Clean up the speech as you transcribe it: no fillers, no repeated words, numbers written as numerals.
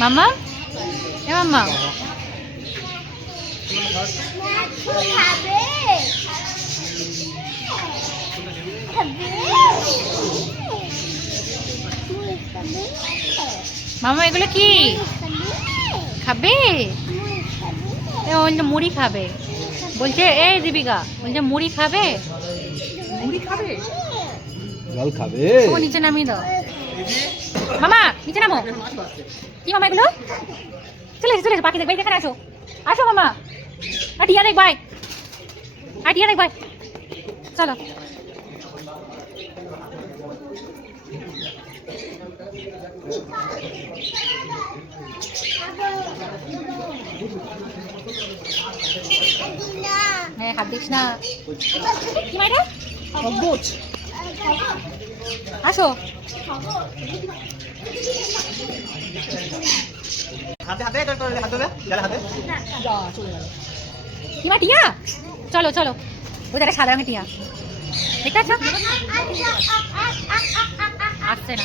মাম্মা, এ মাম্মা, মামা এগুলো কি খাবে? মুড়ি খাবে বলছে। এই দীপিকা বলছে মুড়ি খাবে, মুড়ি খাবে, জল খাবে। ও নিচে নামিয়ে দাও মামা, নিচে নামো। কি মামা এগুলো? চলে এসো চলে এসো, পাখি দেখবে, এখানে আসো, আসো মামা। আর টিয়া দেখ ভাই, আর টিয়া দেখ ভাই, চলো। হ্যাঁ হাত দিস না। কি মাইরে? আসো। কি মা টিয়া? চলো চলো, ওই একটা সাদা রঙের টিয়া দেখতে পাচ্ছ? আসছে না।